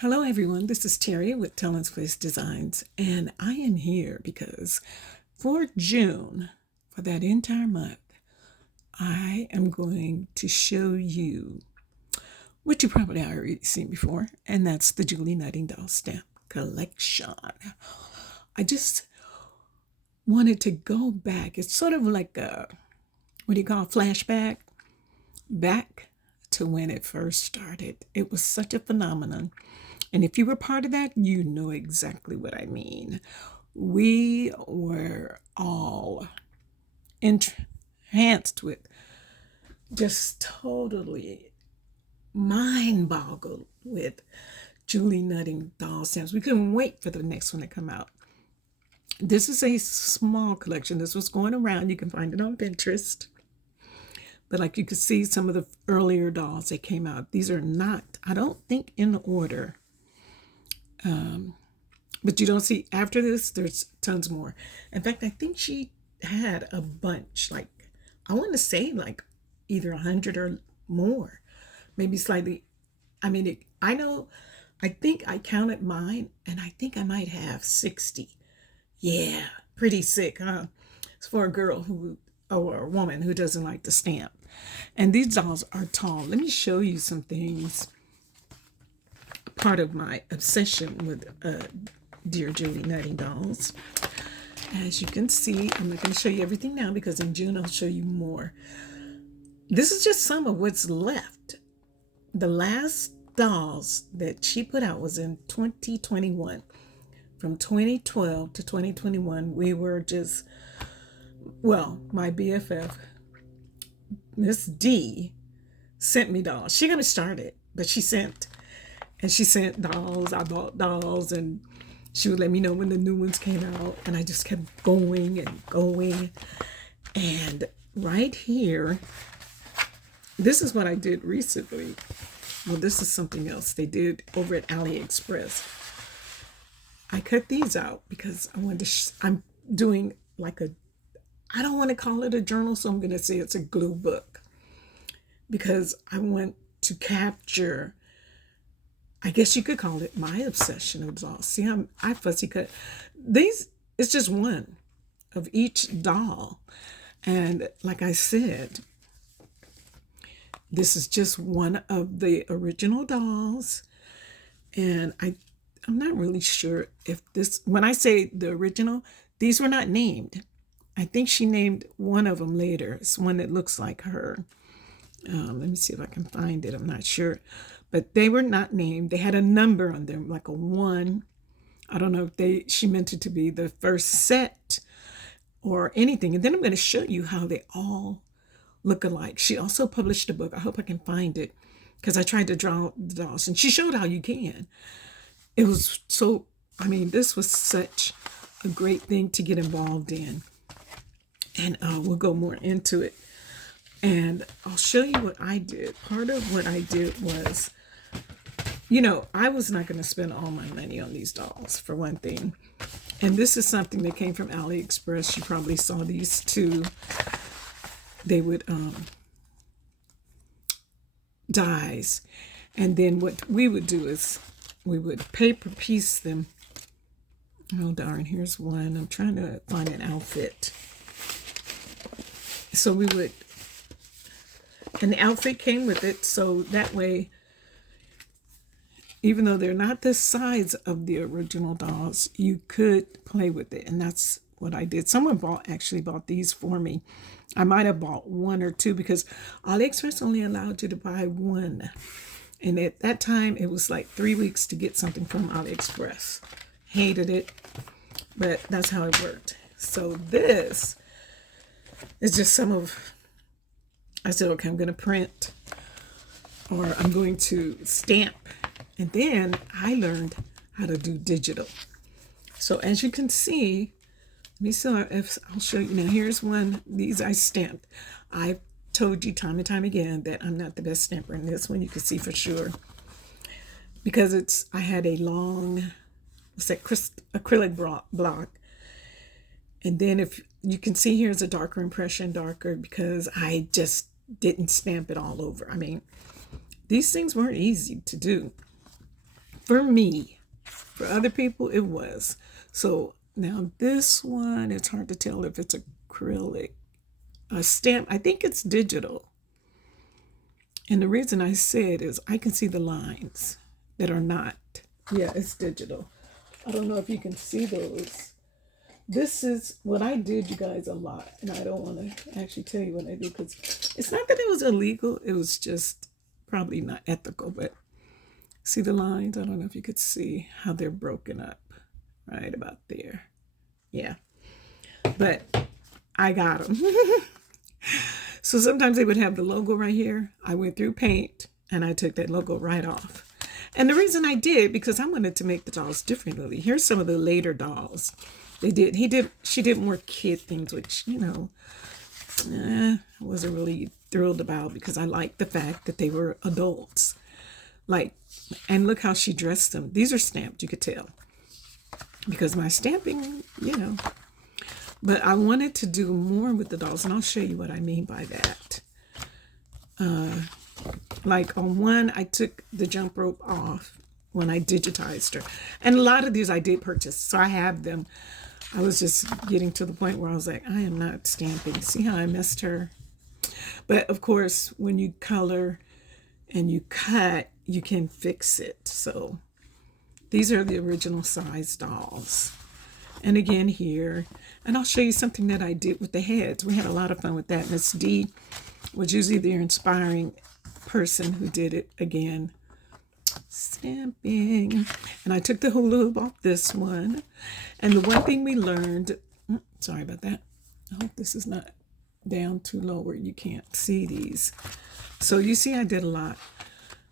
Hello, everyone. This is Terry with Talent's Place Designs, and I am here because for June, for that entire month, I am going to show you what you probably already seen before, and that's the Julie Nutting Doll Stamp Collection. I just wanted to go back. It's sort of like a, what do you call, flashback? Back to when it first started. It was such a phenomenon. And if you were part of that, you know exactly what I mean. We were all enhanced with just totally mind boggled with Julie Nutting doll stamps. We couldn't wait for the next one to come out. This is a small collection. This was going around. You can find it on Pinterest. But like you could see some of the earlier dolls that came out. These are not, I don't think, in order. But you don't see after this, there's tons more. In fact, I think she had a bunch, like I want to say like either 100 or more, maybe slightly. I mean, I know, I think I counted mine and I think I might have 60. Yeah, pretty sick, huh? It's for a girl who, or a woman who doesn't like to stamp. And these dolls are tall. Let me show you some things. Part of my obsession with Dear Julie Nutting dolls. As you can see, I'm not going to show you everything now because in June I'll show you more. This is just some of what's left. The last dolls that she put out was in 2021. From 2012 to 2021, we were just, well, my BFF, Miss D, sent me dolls. She got me started, but she sent dolls. I bought dolls, and she would let me know when the new ones came out, and I just kept going and going. And right here, this is what I did recently. Well, this is something else they did over at AliExpress. I cut these out because I wanted to, I'm doing like a, I don't want to call it a journal, so I'm going to say it's a glue book. Because I want to capture, I guess you could call it my obsession with dolls. See, I fussy cut. These, it's just one of each doll. And like I said, this is just one of the original dolls. And I'm not really sure if this, when I say the original, these were not named. I think she named one of them later. It's one that looks like her. Let me see if I can find it. I'm not sure. But they were not named. They had a number on them, like a 1. I don't know if she meant it to be the first set or anything. And then I'm going to show you how they all look alike. She also published a book. I hope I can find it because I tried to draw the dolls. And she showed how you can. It was so, I mean, this was such a great thing to get involved in. And we'll go more into it. And I'll show you what I did. Part of what I did was, you know, I was not going to spend all my money on these dolls, for one thing. And this is something that came from AliExpress. You probably saw these too. They would, dies. And then what we would do is we would paper piece them. Oh, darn, here's one. I'm trying to find an outfit. So we would, and the outfit came with it, so that way, even though they're not the size of the original dolls, you could play with it, and that's what I did. Someone actually bought these for me. I might have bought 1 or 2 because AliExpress only allowed you to buy 1. And at that time, it was like 3 weeks to get something from AliExpress. Hated it, but that's how it worked. So this is just some of, I said, okay, I'm going to print or I'm going to stamp. And then I learned how to do digital. So as you can see, let me see if I'll show you. Now here's one. These I stamped. I've told you time and time again that I'm not the best stamper in this one. You can see for sure. Because I had a long, what's that, acrylic block. And then if you can see here's a darker impression, darker because I just didn't stamp it all over. I mean, these things weren't easy to do. for me. For other people, it was. So now this one, it's hard to tell if it's acrylic. A stamp, I think it's digital. And the reason I said is I can see the lines that are not. Yeah, it's digital. I don't know if you can see those. This is what I did, you guys, a lot. And I don't want to actually tell you what I did because it's not that it was illegal. It was just probably not ethical. But see the lines? I don't know if you could see how they're broken up. Right about there. Yeah. But I got them. So sometimes they would have the logo right here. I went through paint and I took that logo right off. And the reason I did, because I wanted to make the dolls differently. Here's some of the later dolls. She did more kid things, which, I wasn't really thrilled about because I liked the fact that they were adults. And look how she dressed them. These are stamped, you could tell. Because my stamping, But I wanted to do more with the dolls, and I'll show you what I mean by that. Like on one, I took the jump rope off when I digitized her. And a lot of these I did purchase, so I have them. I was just getting to the point where I was like, I am not stamping. See how I messed her? But of course, when you color and you cut, you can fix it. So these are the original size dolls. And again here, and I'll show you something that I did with the heads. We had a lot of fun with that. Miss D was usually the inspiring person who did it again. Stamping. And I took the hula hoop off this one. And the one thing we learned, sorry about that. I hope this is not down too low where you can't see these. So you see I did a lot.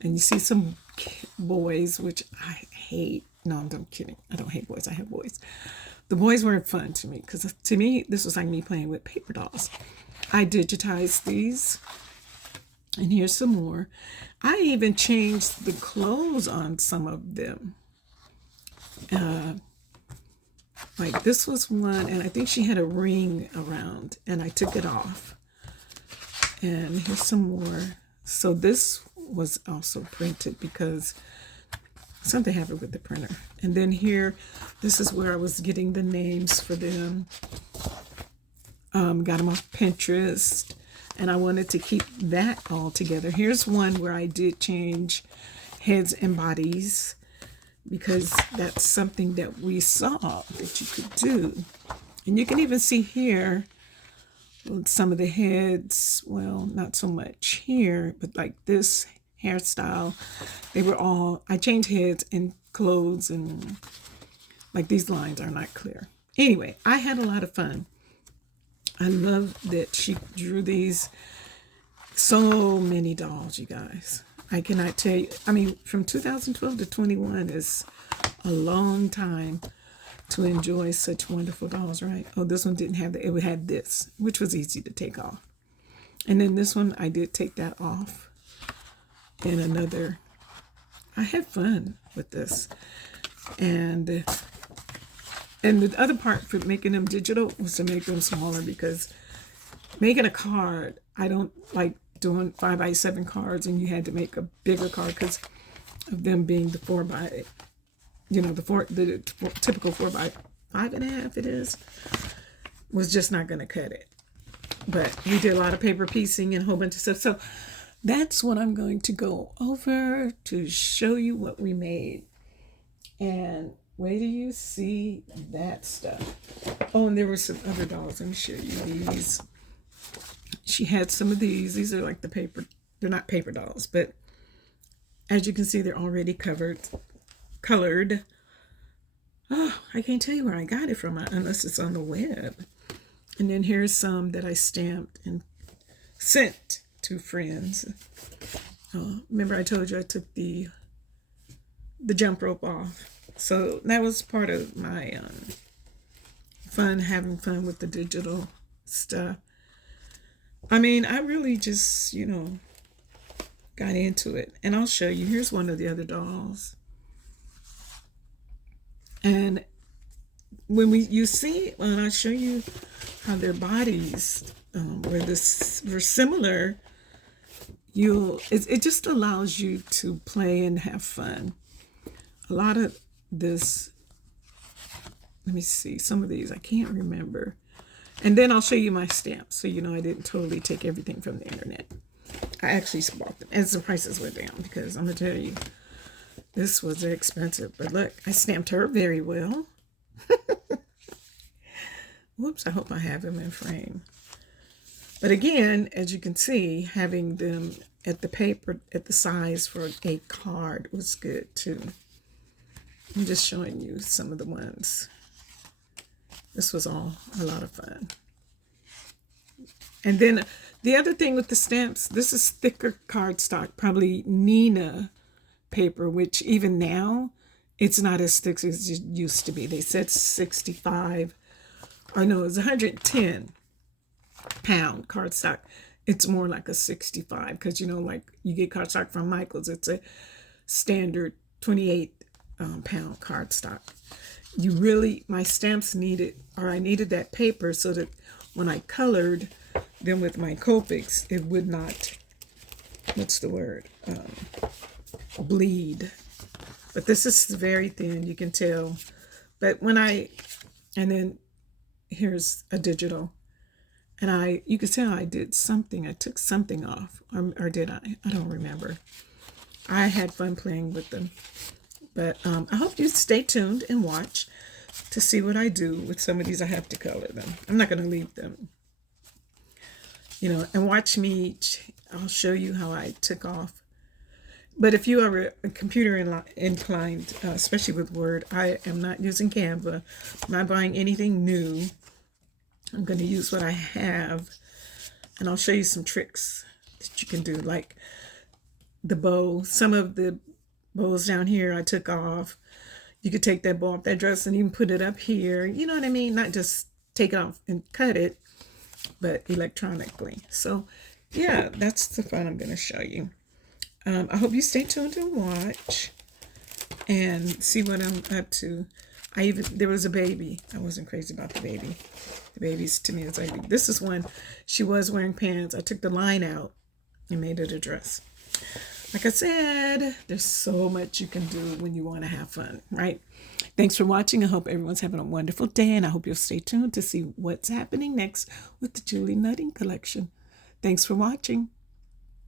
And you see some boys, which I hate. No, I'm kidding. I don't hate boys. I have boys. The boys weren't fun to me because to me, this was like me playing with paper dolls. I digitized these. And here's some more. I even changed the clothes on some of them. Like this was one, and I think she had a ring around, and I took it off. And here's some more. So this was also printed because something happened with the printer. And then here, this is where I was getting the names for them. Got them off Pinterest. And I wanted to keep that all together. Here's one where I did change heads and bodies because that's something that we saw that you could do. And you can even see here some of the heads. Well, not so much here, but like this hairstyle. They were all, I changed heads and clothes, and like these lines are not clear. Anyway, I had a lot of fun. I love that she drew these. So many dolls, you guys. I cannot tell you. I mean, from 2012 to 21 is a long time to enjoy such wonderful dolls, right? Oh, this one didn't have that. It had this, which was easy to take off. And then this one, I did take that off. And another, I had fun with this. And the other part for making them digital was to make them smaller because making a card, I don't like doing 5x7 cards, and you had to make a bigger card because of them being the 4x, the typical 4x5.5 it is, was just not going to cut it. But we did a lot of paper piecing and a whole bunch of stuff. So that's what I'm going to go over to show you what we made. And wait till you see that stuff. Oh, and there were some other dolls. Let me show you these. She had some of these. These are like the paper. They're not paper dolls, but as you can see, they're already colored. Oh, I can't tell you where I got it from unless it's on the web. And then here's some that I stamped and sent to friends. Remember I told you I took the jump rope off. So that was part of my having fun with the digital stuff. I mean, I really just, got into it. And I'll show you. Here's one of the other dolls. And when I show you how their bodies were similar, it just allows you to play and have fun. a lot of this, let me see, some of these I can't remember. And then I'll show you my stamps so you know I didn't totally take everything from the internet. I actually bought them as the prices went down, because I'm going to tell you, this was expensive. But look, I stamped her very well. Whoops, I hope I have them in frame. But again, as you can see, having them at the paper, at the size for a card was good too. I'm just showing you some of the ones. This was all a lot of fun. And then the other thing with the stamps, this is thicker cardstock, probably Nina paper, which even now, it's not as thick as it used to be. They said 65, or no, it's 110-pound cardstock. It's more like a 65, because, you know, like you get cardstock from Michael's, it's a standard 28-pound cardstock. You really, my stamps needed, or I needed that paper so that when I colored them with my Copics, it would not, what's the word, bleed. But this is very thin, you can tell. But when and then here's a digital. And you can tell I did something, I took something off, or did I? I don't remember. I had fun playing with them. But I hope you stay tuned and watch to see what I do with some of these. I have to color them. I'm not going to leave them. You know, and watch me. I'll show you how I took off. But if you are a computer inclined, especially with Word, I am not using Canva. I'm not buying anything new. I'm going to use what I have. And I'll show you some tricks that you can do, like the bow. Some of the bows down here I took off. You could take that bow off that dress and even put it up here. You know what I mean? Not just take it off and cut it, but electronically. So yeah, that's the fun I'm going to show you. I hope you stay tuned and watch and see what I'm up to. There was a baby. I wasn't crazy about the baby. The babies to me is like, this is one, she was wearing pants. I took the line out and made it a dress. Like I said, there's so much you can do when you want to have fun, right? Thanks for watching. I hope everyone's having a wonderful day, and I hope you'll stay tuned to see what's happening next with the Julie Nutting collection. Thanks for watching.